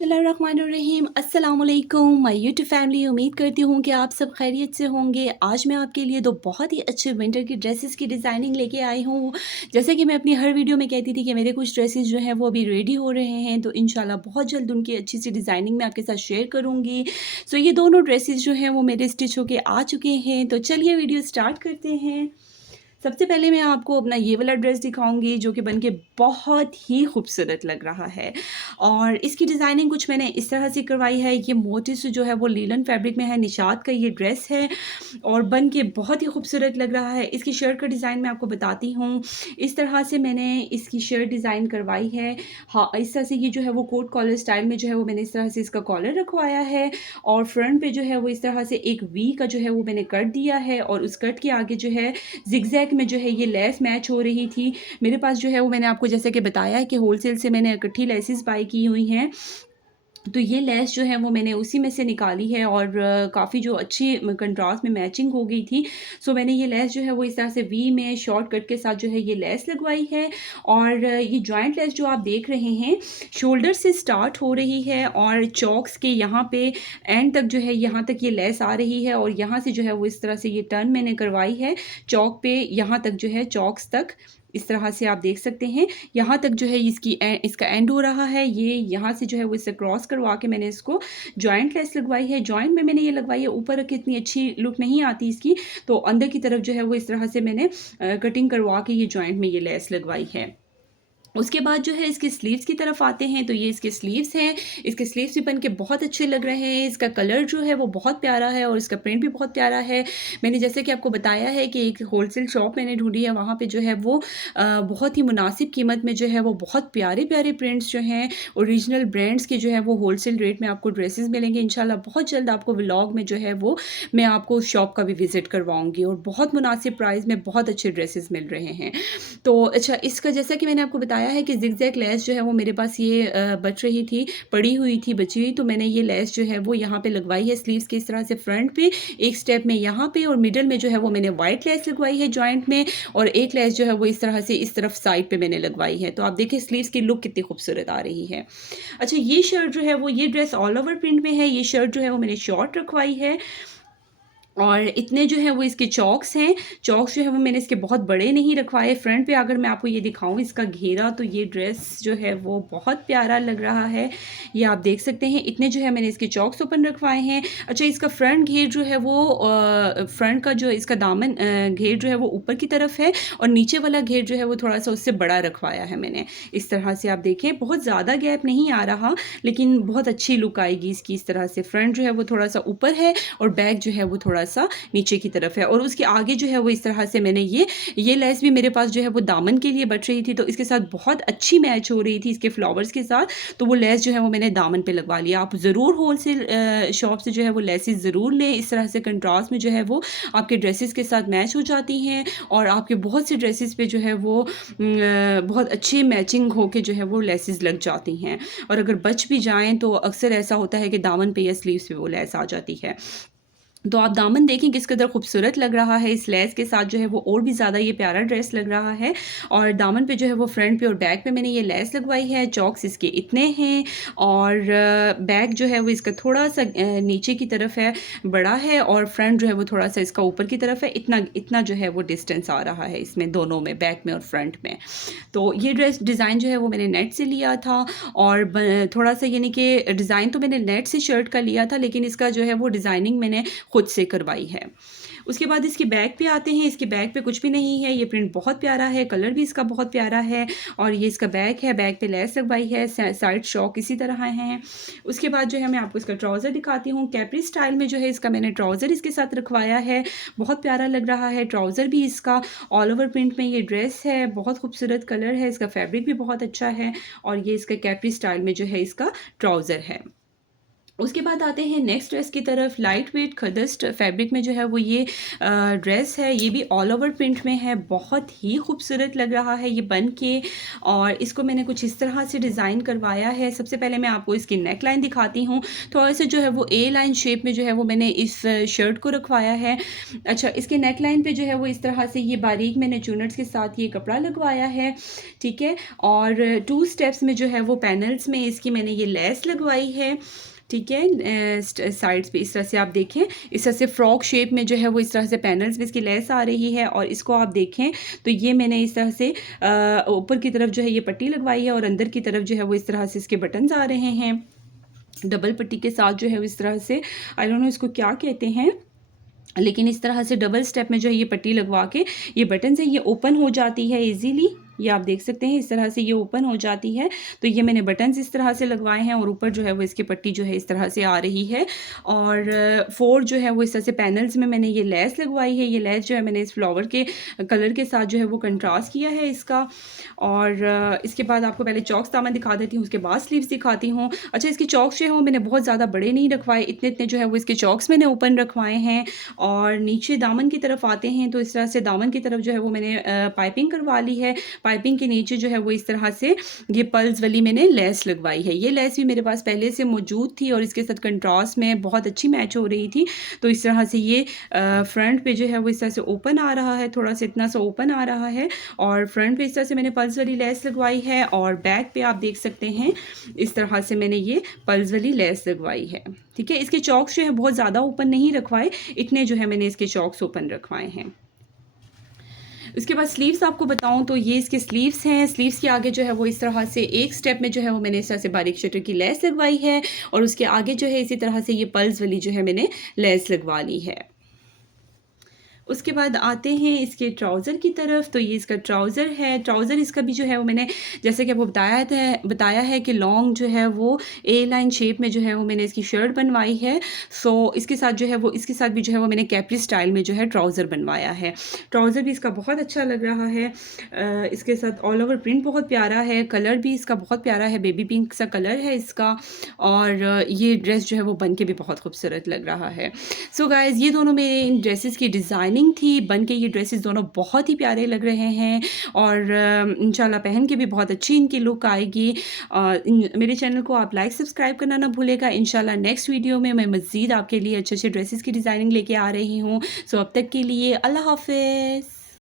बिस्मिल्लाहिर्रहमानिर्रहीम अस्सलाम वालेकुम माय यूट्यूब फैमिली। उम्मीद करती हूँ कि आप सब खैरियत से होंगे। आज मैं आपके लिए दो बहुत ही अच्छे विंटर की ड्रेसेस की डिज़ाइनिंग लेके आई हूँ। जैसे कि मैं अपनी हर वीडियो में कहती थी कि मेरे कुछ ड्रेसेस जो हैं वो अभी रेडी हो रहे हैं, तो इंशाल्लाह बहुत जल्द उनकी अच्छी सी डिज़ाइनिंग मैं आपके साथ शेयर करूँगी। सो ये दोनों ड्रेसेस जो हैं वो मेरे स्टिच होके आ चुके हैं। तो चलिए वीडियो स्टार्ट करते हैं। सबसे पहले मैं आपको अपना ये वाला ड्रेस दिखाऊँगी जो कि बन के बहुत ही खूबसूरत लग रहा है, और इसकी डिज़ाइनिंग कुछ मैंने इस तरह से करवाई है। ये मोटी से जो है वो लीलन फैब्रिक में है, निशात का ये ड्रेस है और बन के बहुत ही खूबसूरत लग रहा है। इसकी शर्ट का डिज़ाइन मैं आपको बताती हूँ। इस तरह से मैंने इसकी शर्ट डिज़ाइन करवाई है। हाँ, इस तरह से ये जो है वो कोट कॉलर स्टाइल में जो है वो मैंने इस तरह से इसका कॉलर रखवाया है, और फ्रंट पे जो है वो इस तरह से एक वी का जो है वो मैंने कट दिया है, और उस कट के आगे जो है ज़िगज़ैग में जो है ये लेस मैच हो रही थी। मेरे पास जो है वो मैंने आपको जैसे कि बताया है कि होलसेल से मैंने इकट्ठी लेसेस बाय की हुई हैं। तो ये लेस जो है वो मैंने उसी में से निकाली है, और काफ़ी जो अच्छी कंट्रास्ट में मैचिंग हो गई थी। सो मैंने ये लेस जो है वो इस तरह से वी में शॉर्ट कट के साथ जो है ये लेस लगवाई है, और ये जॉइंट लेस जो आप देख रहे हैं शोल्डर से स्टार्ट हो रही है, और चॉक्स के यहाँ पे एंड तक जो है यहाँ तक ये लेस आ रही है, और यहाँ से जो है वो इस तरह से ये टर्न मैंने करवाई है चॉक पे, यहाँ तक जो है चॉक्स तक इस तरह से आप देख सकते हैं। यहाँ तक जो है इसका एंड हो रहा है। ये यहाँ से जो है वो इसे क्रॉस करवा के मैंने इसको जॉइंट लेस लगवाई है। जॉइंट में मैंने ये लगवाई है, ऊपर रख के इतनी अच्छी लुक नहीं आती इसकी, तो अंदर की तरफ जो है वो इस तरह से मैंने कटिंग करवा के ये जॉइंट में ये लेस लगवाई है। उसके बाद जो है इसके स्लीव्स की तरफ आते हैं, तो ये इसके स्लीव्स हैं। इसके स्लीव्स भी बन के बहुत अच्छे लग रहे हैं। इसका कलर जो है वो बहुत प्यारा है, और इसका प्रिंट भी बहुत प्यारा है। मैंने जैसे कि आपको बताया है कि एक होलसेल शॉप मैंने ढूँढी है, वहाँ पे जो है वो बहुत ही मुनासिब कीमत में जो है वो बहुत प्यारे-प्यारे प्रिंट्स जो हैं ओरिजिनल ब्रांड्स के जो है वो होलसेल रेट में आपको ड्रेसेस मिलेंगे। इंशाल्लाह बहुत जल्द आपको व्लॉग में जो है वो मैं आपको उस शॉप का भी विज़िट करवाऊँगी, और बहुत मुनासिब प्राइस में बहुत अच्छे ड्रेसेस मिल रहे हैं। तो अच्छा, इसका जैसा कि मैंने आपको बताया है कि ज़िगज़ैग लेस जो है वो मेरे पास ये बच रही थी, पड़ी हुई थी, बची हुई, तो मैंने ये लेस जो है वो यहाँ पे लगवाई है स्लीव्स के इस तरह से फ्रंट पे, एक स्टेप में यहाँ पे, और मिडल में जो है वो मैंने वाइट लेस लगवाई है जॉइंट में, और एक लेस जो है वो इस तरह से इस तरफ साइड पे मैंने लगवाई है। तो आप देखिए स्लीव्स की लुक कितनी खूबसूरत आ रही है। अच्छा, ये शर्ट जो है वो ये ड्रेस ऑल ओवर प्रिंट में है। ये शर्ट जो है वो मैंने शॉर्ट रखवाई है, और इतने जो है वो इसके चॉक्स हैं। चॉक्स जो है वो मैंने इसके बहुत बड़े नहीं रखवाए। फ्रंट पे अगर मैं आपको ये दिखाऊँ इसका घेरा, तो ये ड्रेस जो है वो बहुत प्यारा लग रहा है। ये आप देख सकते हैं, इतने जो है मैंने इसके चॉक्स ओपन रखवाए हैं। अच्छा, इसका फ्रंट घेर जो है वो फ्रंट का जो इसका दामन घेर जो है वो ऊपर की तरफ है, और नीचे वाला घेर जो है वो थोड़ा-सा उससे बड़ा रखवाया है मैंने। इस तरह से आप देखें, बहुत ज़्यादा गैप नहीं आ रहा, लेकिन बहुत अच्छी लुक आएगी इसकी इस तरह से। फ्रंट जो है वो थोड़ा-सा ऊपर है, और बैक जो है वो थोड़ा-सा नीचे की तरफ है, और उसके आगे जो है वो इस तरह से मैंने ये लेस भी मेरे पास जो है वो दामन के लिए बच रही थी, तो इसके साथ बहुत अच्छी मैच हो रही थी इसके फ्लावर्स के साथ, तो वो लेस जो है वो मैंने दामन पे लगवा लिया। आप ज़रूर होलसेल शॉप से जो है वो लेसेस ज़रूर लें। इस तरह से कंट्रास्ट में जो है वो आपके ड्रेसेस के साथ मैच हो जाती हैं, और आपके बहुत से ड्रेसेस पे जो है वो बहुत अच्छी मैचिंग होके जो है वो लेसेस लग जाती हैं, और अगर बच भी जाएँ तो अक्सर ऐसा होता है कि दामन पे या स्लीव्स पे वो लेस आ जाती है। तो आप दामन देखें किस कदर खूबसूरत लग रहा है इस लेस के साथ, जो है वो और भी ज़्यादा ये प्यारा ड्रेस लग रहा है। और दामन पे जो है वो फ्रंट पे और बैक पे मैंने ये लेस लगवाई है। चॉक्स इसके इतने हैं, और बैक जो है वो इसका थोड़ा-सा नीचे की तरफ है, बड़ा है, और फ्रंट जो है वो थोड़ा-सा इसका ऊपर की तरफ है। इतना इतना जो है वो डिस्टेंस आ रहा है इसमें, दोनों में, बैक में और फ्रंट में। तो ये ड्रेस डिज़ाइन जो है वो मैंने नेट से लिया था, और थोड़ा-सा यानी कि डिज़ाइन तो मैंने नेट से शर्ट का लिया था, लेकिन इसका जो है वो डिज़ाइनिंग मैंने खुद से करवाई है। उसके बाद इसके बैक पे आते हैं। इसके बैक पे कुछ भी नहीं है। ये प्रिंट बहुत प्यारा है, कलर भी इसका बहुत प्यारा है, और ये इसका बैक है। बैक पे लेस लगवाई है, साइड शॉक इसी तरह हैं। उसके बाद जो है मैं आपको इसका ट्राउज़र दिखाती हूँ। कैप्री स्टाइल में जो है इसका मैंने ट्राउज़र इसके साथ रखवाया है। बहुत प्यारा लग रहा है ट्राउज़र भी इसका। ऑल ओवर प्रिंट में ये ड्रेस है, बहुत खूबसूरत कलर है, इसका फैब्रिक भी बहुत अच्छा है, और ये इसका कैप्री स्टाइल में जो है इसका ट्राउज़र है। उसके बाद आते हैं नेक्स्ट ड्रेस की तरफ। लाइट वेट खदस्ट फैब्रिक में जो है वो ये ड्रेस है। ये भी ऑल ओवर प्रिंट में है, बहुत ही खूबसूरत लग रहा है ये बन के। और इसको मैंने कुछ इस तरह से डिज़ाइन करवाया है। सबसे पहले मैं आपको इसकी नेक लाइन दिखाती हूँ। थोड़ा सा जो है वो ए लाइन शेप में जो है वो मैंने इस शर्ट को रखवाया है। अच्छा, इसके नेक लाइन पर जो है वो इस तरह से ये बारीक मैंने चूनट्स के साथ ये कपड़ा लगवाया है, ठीक है। और 2 स्टेप्स में जो है वो पैनल्स में इसकी मैंने ये लेस लगवाई है, ठीक है। साइड्स पे इस तरह से आप देखें, इस तरह से फ्रॉक शेप में जो है वो इस तरह से पैनल्स में इसकी लेस आ रही है। और इसको आप देखें तो ये मैंने इस तरह से ऊपर की तरफ जो है ये पट्टी लगवाई है और अंदर की तरफ जो है वो इस तरह से इसके बटन्स आ रहे हैं डबल पट्टी के साथ जो है इस तरह से। आई डोंट नो इसको क्या कहते हैं, लेकिन इस तरह से डबल स्टेप में जो है ये पट्टी लगवा के ये बटन से ये ओपन हो जाती है इजीली। ये आप देख सकते हैं इस तरह से ये ओपन हो जाती है। तो ये मैंने बटन्स इस तरह से लगवाए हैं और ऊपर जो है वो इसकी पट्टी जो है इस तरह से आ रही है। और 4 जो है वो इस तरह से पैनल्स में मैंने ये लेस लगवाई है। ये लेस जो है मैंने इस फ्लावर के कलर के साथ जो है वो कंट्रास्ट किया है इसका। और इसके बाद आपको पहले चॉक्स दामन दिखा देती हूँ, उसके बाद स्लीव्स दिखाती हूँ। अच्छा, इसके चॉक्स जो है वो मैंने बहुत ज़्यादा बड़े नहीं रखवाए, इतने इतने जो है वो इसके चॉक्स मैंने ओपन रखवाए हैं। और नीचे दामन की तरफ आते हैं तो इस तरह से दामन की तरफ जो है वो मैंने पाइपिंग करवा ली है। पाइपिंग के नीचे जो है वो इस तरह से ये पल्स वाली मैंने लेस लगवाई है। ये लेस भी मेरे पास पहले से मौजूद थी और इसके साथ कंट्रास्ट में बहुत अच्छी मैच हो रही थी। तो इस तरह से ये फ्रंट पे जो है वो इस तरह से ओपन आ रहा है, थोड़ा सा इतना सा ओपन आ रहा है। और फ्रंट पे इस तरह से मैंने पल्स वाली लेस लगवाई है। और बैक पे आप देख सकते हैं इस तरह से मैंने ये पल्स वाली लेस लगवाई है, ठीक है। इसके चॉक्स जो है बहुत ज़्यादा ओपन नहीं रखवाए, इतने जो है मैंने इसके चॉक्स ओपन रखवाए हैं। उसके बाद स्लीव्स आपको बताऊं तो ये इसके स्लीव्स हैं। स्लीव्स के आगे जो है वो इस तरह से एक स्टेप में जो है वो मैंने इस तरह से बारीक शटर की लेस लगवाई है और उसके आगे जो है इसी तरह से ये पल्स वाली जो है मैंने लेस लगवा ली है। उसके बाद आते हैं इसके ट्राउज़र की तरफ। तो ये इसका ट्राउज़र है। ट्राउज़र इसका भी जो है वो मैंने जैसे कि आपको बताया है कि लॉन्ग जो है वो ए लाइन शेप में जो है वो मैंने इसकी शर्ट बनवाई है। सो इसके साथ जो है वो इसके साथ भी जो है वो मैंने कैप्री स्टाइल में जो है ट्राउज़र बनवाया है। ट्राउज़र भी इसका बहुत अच्छा लग रहा है। इसके साथ ऑल ओवर प्रिंट बहुत प्यारा है, कलर भी इसका बहुत प्यारा है, बेबी पिंक सा कलर है इसका। और ये ड्रेस जो है वो बन के भी बहुत खूबसूरत लग रहा है। सो गाइज़, ये दोनों मेरे इन ड्रेसेस की डिज़ाइनिंग थी। बन के ये ड्रेसेस दोनों बहुत ही प्यारे लग रहे हैं और इंशाल्लाह पहन के भी बहुत अच्छी इनकी लुक आएगी। मेरे चैनल को आप लाइक सब्सक्राइब करना ना भूलेगा। इंशाल्लाह नेक्स्ट वीडियो में मैं मज़ीद आपके लिए अच्छे अच्छे ड्रेसेस की डिज़ाइनिंग लेके आ रही हूँ। सो अब तक के लिए अल्लाह हाफ़िज़।